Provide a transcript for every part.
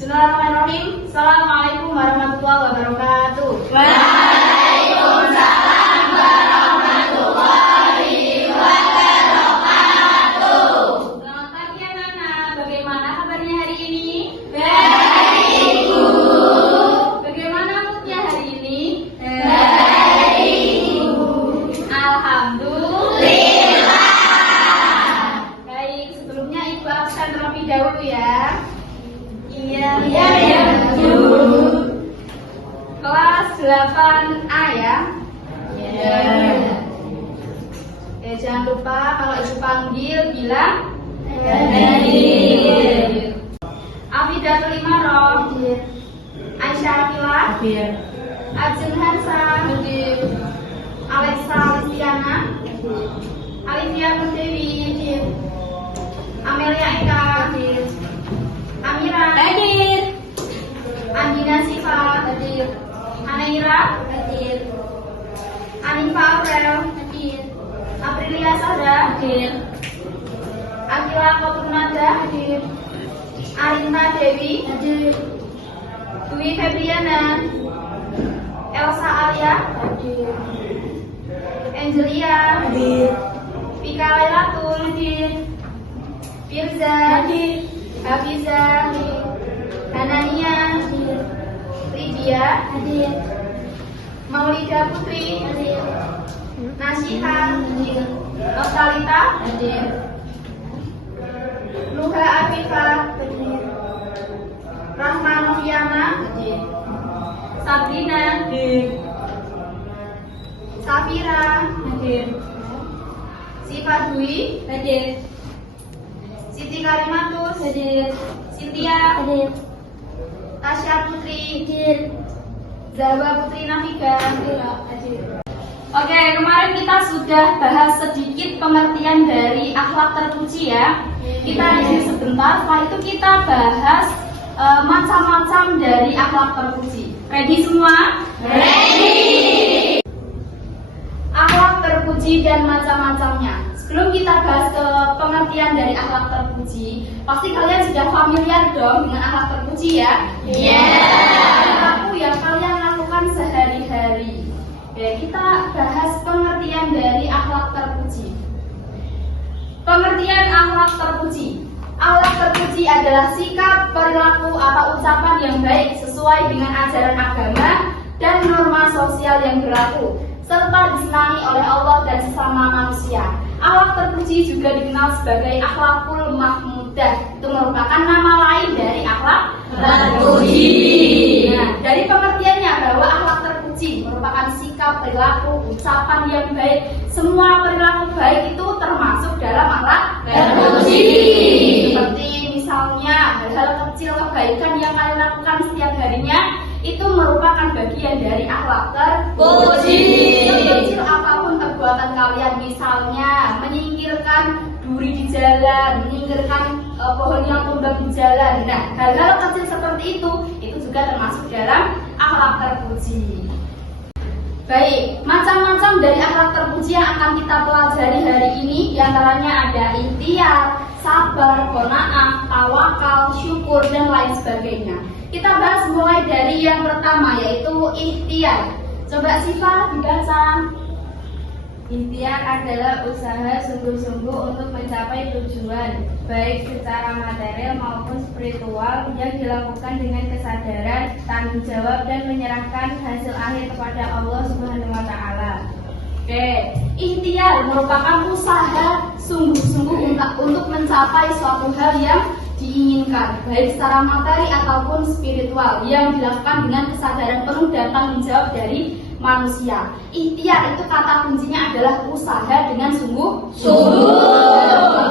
Bismillahirrahmanirrahim. Assalamualaikum warahmatullahi wabarakatuh. Waalaikumsalam warahmatullahi wabarakatuh. Selamat pagi anak-anak. Bagaimana kabarnya hari ini? Baik, Bu. Bagaimana moodnya hari ini? Baik, Bu. Alhamdulillah. Baik, sebelumnya Ibu absen terlebih dahulu ya. Iya, Bu. Kelas 8A ya. Iya. Jangan lupa kalau Ibu panggil bilang Hadir. Afidatul Imaroh, Aisyah Akila, Ajeng Hansa, Alexa Listiana, Alivia Dewi, Amelia Eka, Amira, Andina Siva, Anaira, Anifa Aurel, Aprilia Sada, Akila Kopurnada, Arinta Dewi, Dwi Febriana, Elsa Alia, Angelia, Pika Lailatul, Firza, Hafiza, Hanania, Lydia, Maulida Putri, Nasiha, Nostalita, Nuha Afifa, Rahma Noviana, Sabrina, Safira, Siva Dwi, Siti Karimatus, Cynthia, Tasya Putri, Zahwa Putri Nafika. Oke, kemarin kita sudah bahas sedikit pengertian dari akhlak terpuji ya. Kita review sebentar, setelah itu kita bahas macam-macam dari akhlak terpuji. Ready semua? Ready. Akhlak terpuji dan macam-macamnya. Sebelum kita bahas ke pengertian dari akhlak terpuji, pasti kalian sudah familiar dong dengan akhlak terpuji ya? Iya. Perilaku yang kalian lakukan sehari-hari. Oke, kita bahas pengertian dari akhlak terpuji. Pengertian akhlak terpuji. Akhlak terpuji adalah sikap, perilaku, atau ucapan yang baik sesuai dengan ajaran agama dan norma sosial yang berlaku, serta disenangi oleh Allah dan sesama manusia. Akhlak terpuji juga dikenal sebagai akhlakul mahmudah. Itu merupakan nama lain dari akhlak terpuji. Nah, dari pengertiannya bahwa akhlak terpuji merupakan sikap, perilaku, ucapan yang baik. Semua perilaku baik itu termasuk dalam akhlak terpuji. Seperti misalnya hal-hal kecil kebaikan yang kalian lakukan setiap harinya itu merupakan bagian dari akhlak terpuji. Kecil apapun perbuatan kalian, misalnya menyingkirkan duri di jalan, menyingkirkan pohon yang tumbang di jalan. Nah, hal-hal kecil seperti itu juga termasuk dalam akhlak terpuji. Baik, macam-macam dari akhlak terpuji yang akan kita pelajari hari ini, diantaranya ada ikhtiar, sabar, qanaah, tawakal, syukur, dan lain sebagainya. Kita bahas mulai dari yang pertama, yaitu ikhtiar. Coba Siva dibaca. Ikhtiar adalah usaha sungguh-sungguh untuk mencapai tujuan, baik secara material maupun spiritual, yang dilakukan dengan kesadaran, tanggung jawab, dan menyerahkan hasil akhir kepada Allah Subhanahu wa Ta'ala. Oke, ikhtiar merupakan usaha sungguh-sungguh untuk mencapai suatu hal yang diinginkan, baik secara materi ataupun spiritual, yang dilakukan dengan kesadaran penuh dan tanggung jawab dari manusia. Ikhtiar itu kata kuncinya adalah usaha dengan sungguh-sungguh.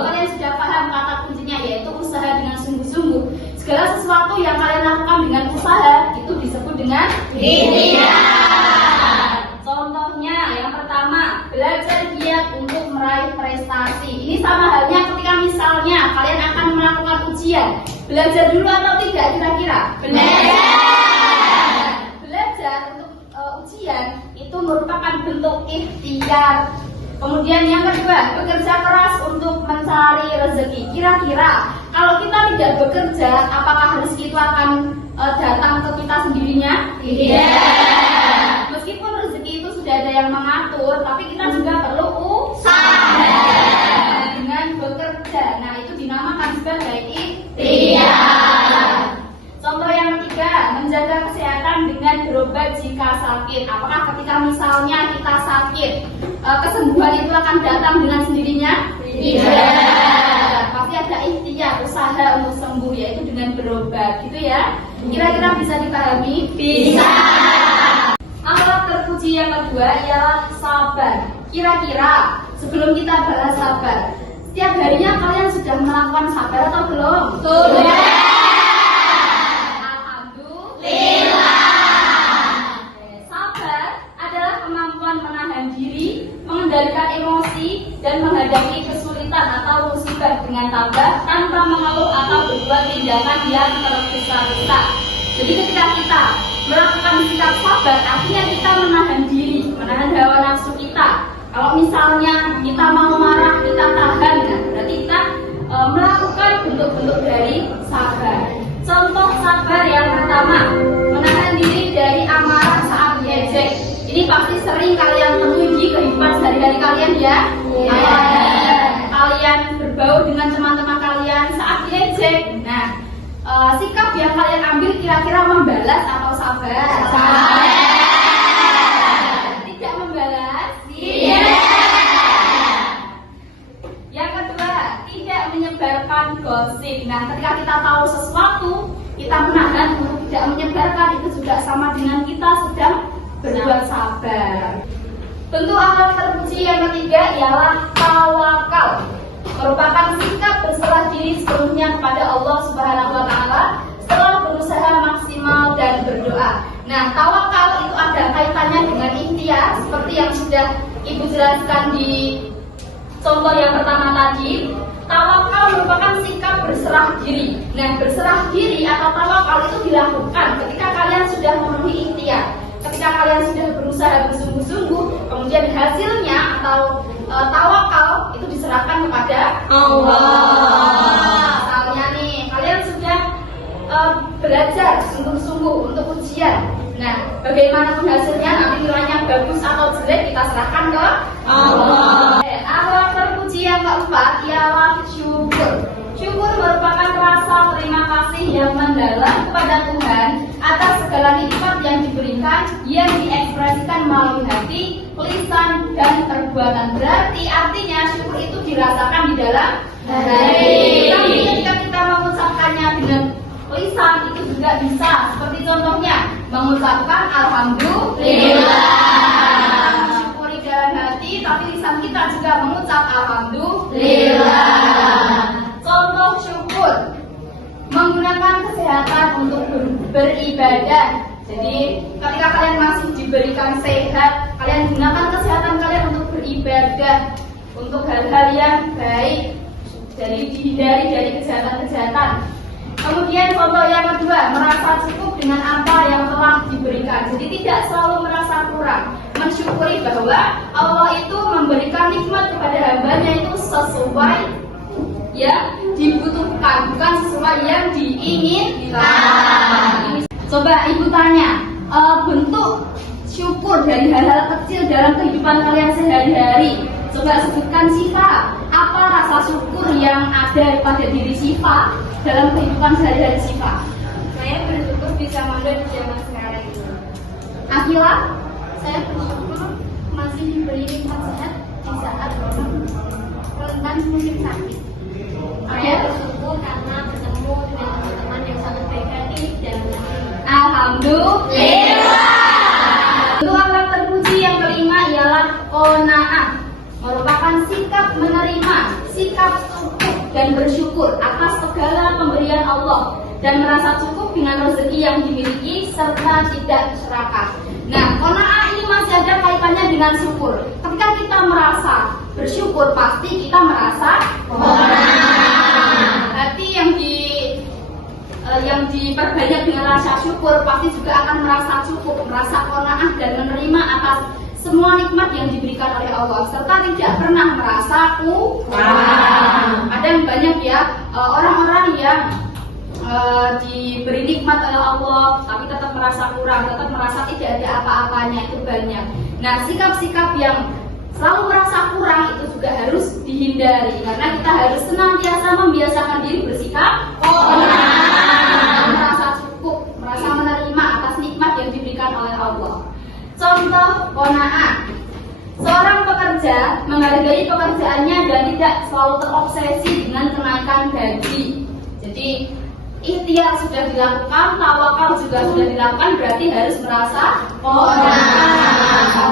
Kalian sudah paham kata kuncinya, yaitu usaha dengan sungguh-sungguh. Segala sesuatu yang kalian lakukan dengan usaha itu disebut dengan ikhtiar. Contohnya yang pertama, belajar giat untuk meraih prestasi. Ini sama halnya ketika misalnya kalian akan melakukan ujian. Belajar dulu atau tidak kira-kira? Belajar untuk ujian itu merupakan bentuk ikhtiar. Kemudian yang kedua, bekerja keras untuk mencari rezeki. Kira-kira Kalau kita tidak bekerja, apakah rezeki itu akan datang ke kita sendirinya? Tidak. Meskipun rezeki itu sudah ada yang mengatur, tapi kita juga perlu usaha dengan bekerja. Nah, itu dinamakan sebagai ikhtiar. Contoh yang ketiga, menjaga kesehatan dengan berobat jika sakit. Apakah ketika misalnya kita sakit, kesembuhan itu akan datang dengan sendirinya? Tidak. Pasti ada ikhtiar, usaha untuk sembuh, yaitu dengan berobat, gitu ya. Kira-kira bisa dipahami? Bisa. Akhlak terpuji yang kedua ialah sabar. Kira-kira sebelum kita bahas sabar, setiap harinya kalian sudah melakukan sabar atau belum? Sudah. Mengendalikan emosi dan menghadapi kesulitan atau musibah dengan tabah tanpa mengeluh atau berbuat tindakan yang tergesa-gesa. Jadi ketika kita melakukan sikap sabar, artinya kita menahan diri, menahan hawa nafsu kita. Kalau misalnya kita mau marah, kita tahan, nah, berarti kita melakukan bentuk-bentuk dari sabar. Contoh sabar yang pertama, menahan diri dari amarah saat diejek. Ini pasti sering kalian temui di kehidupan sehari-hari kalian ya. Kalian berbaur dengan teman-teman kalian saat diejek. Nah, sikap yang kalian ambil kira-kira membalas atau sabar? Sabar. Tidak membalas? Tidak. Yang kedua, tidak menyebarkan gosip. Nah, ketika kita tahu sesuatu, kita menahan untuk tidak menyebarkan, itu juga sama dengan kita sedang berbuat sabar. Bentuk akhlak terpuji yang ketiga ialah tawakal. Merupakan sikap berserah diri sepenuhnya kepada Allah Subhanahu wa Ta'ala setelah berusaha maksimal dan berdoa. Nah, tawakal itu ada kaitannya dengan ikhtiar, seperti yang sudah Ibu jelaskan di contoh yang pertama tadi. Tawakal merupakan sikap berserah diri. Nah, berserah diri atau tawakal itu dilakukan ketika kalian sudah memenuhi ikhtiar. Ketika kalian sudah berusaha bersungguh-sungguh, kemudian hasilnya atau tawakal itu diserahkan kepada Allah. Misalnya nih, kalian sudah belajar sungguh-sungguh untuk ujian. Nah, bagaimanapun hasilnya, nanti nilainya bagus atau jelek, kita serahkan ke Allah. Akhlak terpuji yang keempat ialah syukur. Syukur merupakan rasa terima kasih yang mendalam kepada Tuhan atas segala nikmat yang diberikan, yang diekspresikan melalui hati, lisan, dan perbuatan. Berarti artinya syukur itu dirasakan di dalam hati. Tapi ketika kita mengucapkannya dengan lisan, itu juga bisa. Seperti contohnya, mengucapkan Alhamdulillah. Syukuri dalam hati, tapi lisan kita juga mengucap Alhamdulillah. Contoh syukur, menggunakan kesehatan untuk beribadah. Jadi ketika kalian masih diberikan sehat, kalian gunakan kesehatan kalian untuk beribadah, untuk hal-hal yang baik. Jadi dihindari dari kejahatan-kejahatan. Kemudian contoh yang kedua, merasa cukup dengan apa yang telah diberikan. Jadi tidak selalu merasa kurang. Mensyukuri bahwa Allah itu memberikan nikmat kepada hambanya itu sesuai yang dibutuhkan, bukan sesuai yang diinginkan. Coba Ibu tanya, bentuk syukur dari hal-hal kecil dalam kehidupan kalian sehari-hari. Coba sebutkan Syifa, apa rasa syukur yang ada pada diri Syifa dalam kehidupan sehari-hari Syifa? Saya bersyukur bisa mandiri di zaman sekarang ini. Akila? Saya bersyukur masih diberi nikmat sehat di saat rentan musim sakit. Saya bersyukur karena bertemu dengan teman-teman yang sangat baik hati dan Alhamdulillah. Bentuk akhlak terpuji yang kelima ialah qanaah. Merupakan sikap menerima, sikap cukup dan bersyukur atas segala pemberian Allah dan merasa cukup dengan rezeki yang dimiliki serta tidak serakah. Nah, qanaah ini masih ada kaitannya dengan syukur. Ketika kita merasa bersyukur, pasti kita merasa qanaah. Hati yang diperbanyak dengan rasa syukur pasti juga akan merasa cukup, merasa qanaah dan menerima atas semua nikmat yang diberikan oleh Allah serta tidak pernah merasa kurang. Ada yang banyak ya orang-orang yang diberi nikmat oleh Allah tapi tetap merasa kurang, tetap merasa tidak ada apa-apanya, itu banyak. Nah, sikap-sikap yang selalu merasa kurang itu juga harus dihindari karena kita harus senantiasa membiasakan diri bersikap merasa cukup, merasa menerima atas nikmat yang diberikan oleh Allah. Contoh qanaah. Seorang pekerja menghargai pekerjaannya dan tidak selalu terobsesi dengan kenaikan gaji. Jadi ikhtiar sudah dilakukan, tawakal juga sudah dilakukan, berarti harus merasa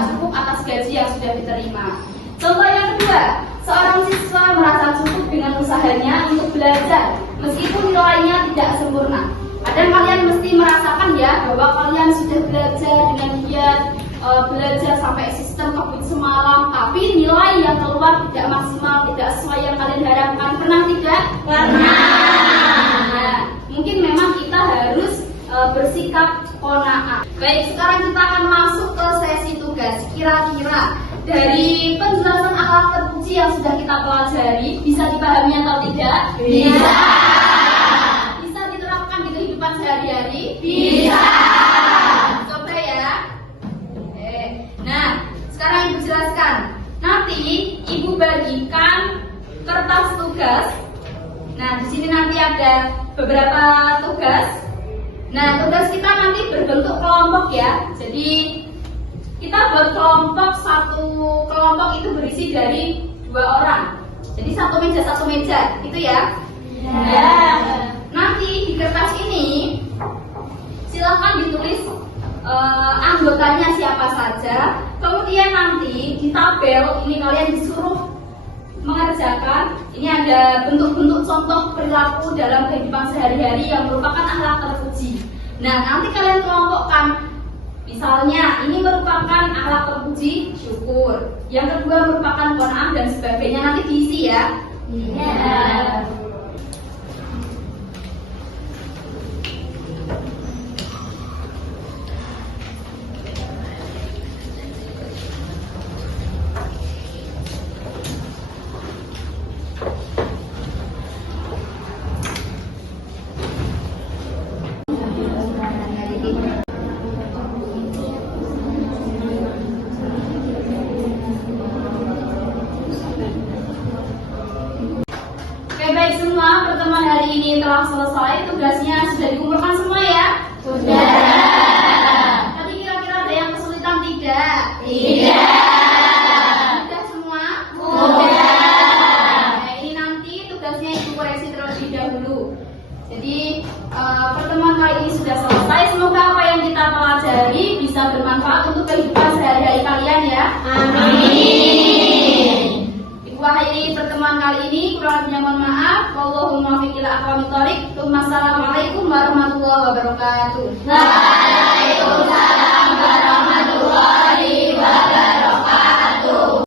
cukup atas gaji yang sudah diterima. Contoh yang kedua, seorang siswa merasa cukup dengan usahanya untuk belajar meskipun nilainya tidak sempurna. Ada kalian mesti merasakan ya bahwa kalian sudah belajar dengan giat, belajar sampai sistem kebut semalam, tapi nilai yang keluar tidak maksimal, tidak sesuai yang kalian harapkan. Pernah tidak? Pernah. Nah, mungkin memang kita harus bersikap qanaah. Baik, sekarang kita akan masuk ke sesi tugas. Kira-kira dari penjelasan akhlak terpuji yang sudah kita pelajari bisa dipahami atau tidak? Bisa. Bisa diterapkan di kehidupan sehari-hari? Bisa. Coba ya. Nah, sekarang Ibu jelaskan. Nanti Ibu bagikan kertas tugas. Nah, di sini nanti ada beberapa tugas. Nah, tugas kita nanti berbentuk kelompok ya. Jadi kita buat kelompok, satu kelompok itu berisi dari 2 orang. Jadi satu meja, gitu ya. Ya. Nanti di kertas ini silakan ditulis anggotanya siapa saja. Kemudian nanti di tabel ini kalian disuruh mengerjakan. Ini ada bentuk-bentuk contoh perilaku dalam kehidupan sehari-hari yang merupakan akhlak terpuji. Nah, nanti kalian kelompokkan. Misalnya, ini merupakan akhlak terpuji, syukur. Yang kedua merupakan qanaah dan sebagainya. Nanti diisi ya. Iya. Baik semua, pertemuan hari ini telah selesai. Tugasnya sudah dikumpulkan semua ya? Sudah. Tadi kira-kira ada yang kesulitan tidak? Tidak. Sudah semua? Sudah. Nah, ini nanti tugasnya Ibu koreksi terlebih dahulu. Jadi pertemuan kali ini sudah selesai. Semoga apa yang kita pelajari bisa bermanfaat untuk kehidupan sehari-hari kalian ya. Amin. Akhiri pertemuan kali ini, kurang lebihnya mohon maaf. Wallahu muwaffiq ila aqwamit thoriq. Assalamualaikum warahmatullahi wabarakatuh. Waalaikumsalam.